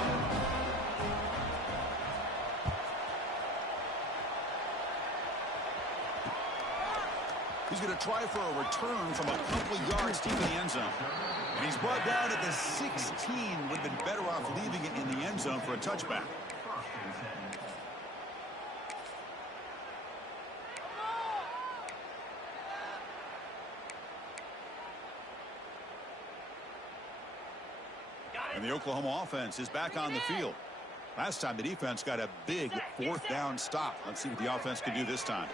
He's going to try for a return from a couple yards deep in the end zone. And he's brought down at the 16. Would have been better off leaving it in the end zone for a touchback. And the Oklahoma offense is back on the field. Last time the defense got a big fourth down stop. Let's see what the offense can do this time.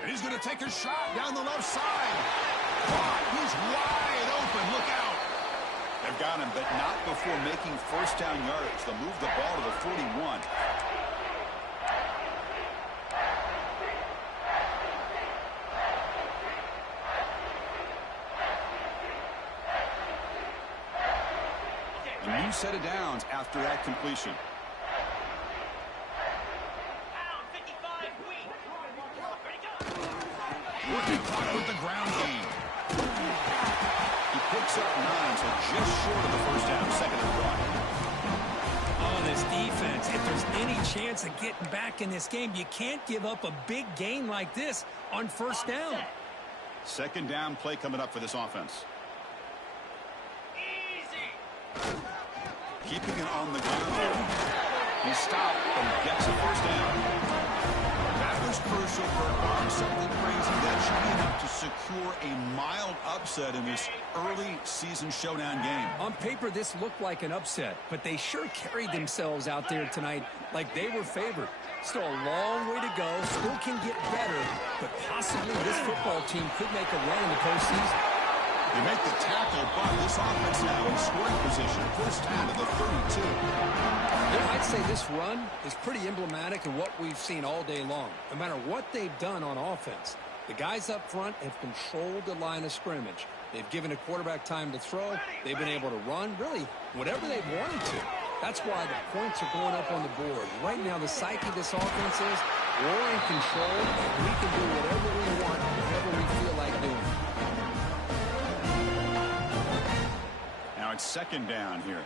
And he's going to take a shot down the left side. He's wide open. Look out. They've got him, but not before making first down yards. They'll move the ball to the 41. A new set of downs after that completion. Working clock with the ground game. He picks up 9, so just short of the first down, second and one. Oh, this defense, if there's any chance of getting back in this game, you can't give up a big gain like this on first down. Second down play coming up for this offense. Keeping it on the ground here. He stopped and gets a first down. That was crucial for something crazy. That should be enough to secure a mild upset in this early season showdown game. On paper, this looked like an upset, but they sure carried themselves out there tonight like they were favored. Still a long way to go. Still can get better, but possibly this football team could make a run in the postseason. They make the tackle, but this offense now in scoring position. First down to the 32. Yeah, I'd say this run is pretty emblematic of what we've seen all day long. No matter what they've done on offense, the guys up front have controlled the line of scrimmage. They've given a quarterback time to throw. They've been able to run, really, whatever they've wanted to. That's why the points are going up on the board. Right now, the psyche of this offense is we're in control, and we can do whatever we want, whatever we feel like doing. Now it's second down here.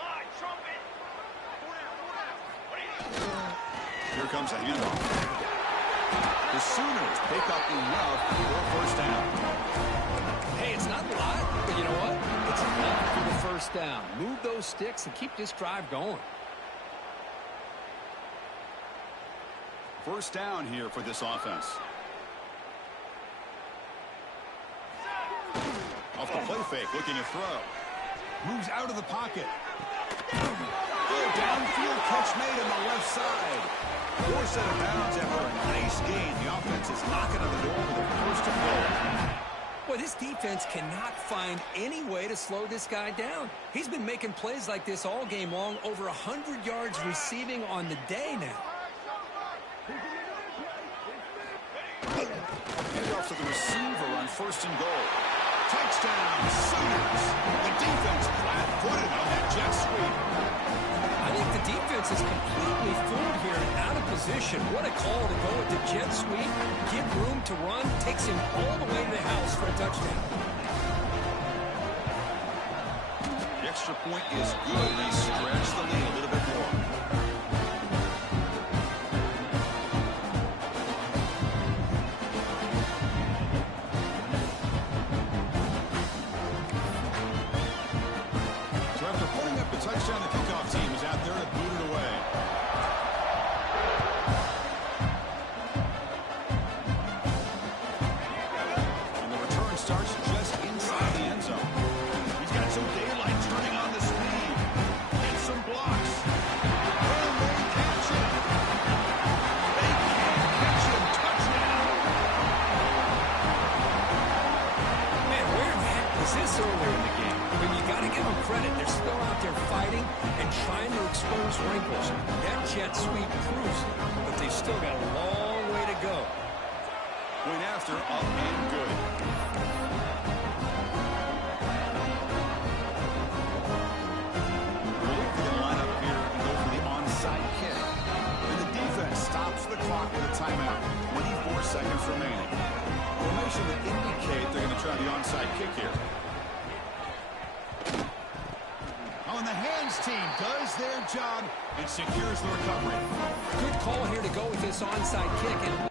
Line, trumpet. Here comes a handoff. The Sooners pick up enough for a first down. Hey, it's not a lot, but you know what? It's enough for the first down. Move those sticks and keep this drive going. First down here for this offense. Off the play fake, looking to throw. Moves out of the pocket. Downfield catch made on the left side. Forced out of bounds after a nice gain. The offense is knocking on the door with a first and goal. Boy, this defense cannot find any way to slow this guy down. He's been making plays like this all game long, over 100 yards receiving on the day now. Handoff to the receiver on first and goal. Touchdown, Sooners. The defense flat-footed on that jet sweep. I think the defense is completely fooled here and out of position. What a call to go with the jet sweep, get room to run, takes him all the way to the house for a touchdown. The extra point is good. They stretch the lead a little bit more. So after putting up the touchdown, the kickoff team is out there to boot it away. And the return starts just inside the end zone. He's got some daylight turning on the speed. Gets some blocks. And they catch him. They can't catch him. Touchdown. Man, where the heck was this earlier in the game? I mean, you got to give them credit. They're still out there fighting and trying to expose wrinkles. That jet sweep proves it, but they've still got a long way to go. Point after, up and good. We're looking to line up here and go for the onside kick. And the defense stops the clock with a timeout. 24 seconds remaining. Formation that indicate they're going to try the onside kick here. Oh, and the hands team does their job and secures the recovery. Good call here to go with this onside kick. And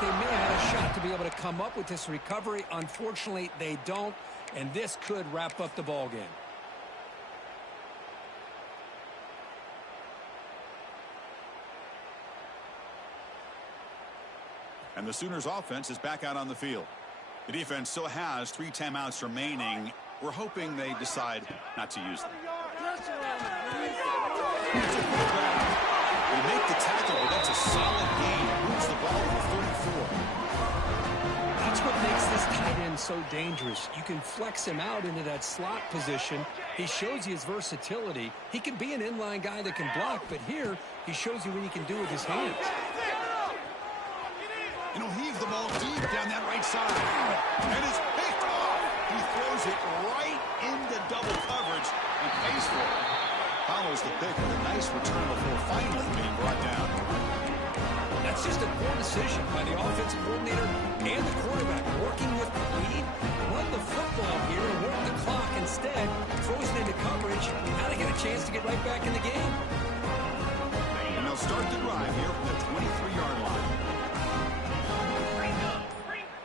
they may have had a shot to be able to come up with this recovery. Unfortunately, they don't, and this could wrap up the ball game. And the Sooners offense is back out on the field. The defense still has 3 timeouts remaining. We're hoping they decide not to use them. They make the tackle, but that's a solid gain. Moves the ball to the 34. That's what makes this tight end so dangerous. You can flex him out into that slot position. He shows you his versatility. He can be an inline guy that can block, but here he shows you what he can do with his hands. And he'll heave the ball deep down that right side. And it's picked off. He throws it right into double coverage and pays for it. Follows the pick with a nice return before finally being brought down. That's just a poor decision by the offensive coordinator and the quarterback. Working with the lead, run the football here and work the clock. Instead, throws it into coverage. Got to right back in the game. And they'll start the drive here from the 23-yard line.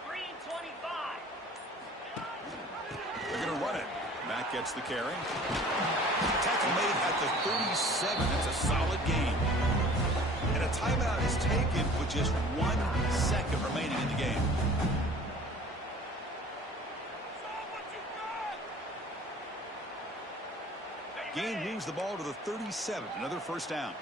Green 25. They're going to run it. Matt gets the carry. Tackle made at the 37. That's a solid gain. And a timeout is taken with just 1 second remaining in the game. Gain moves the ball to the 37. Another first down.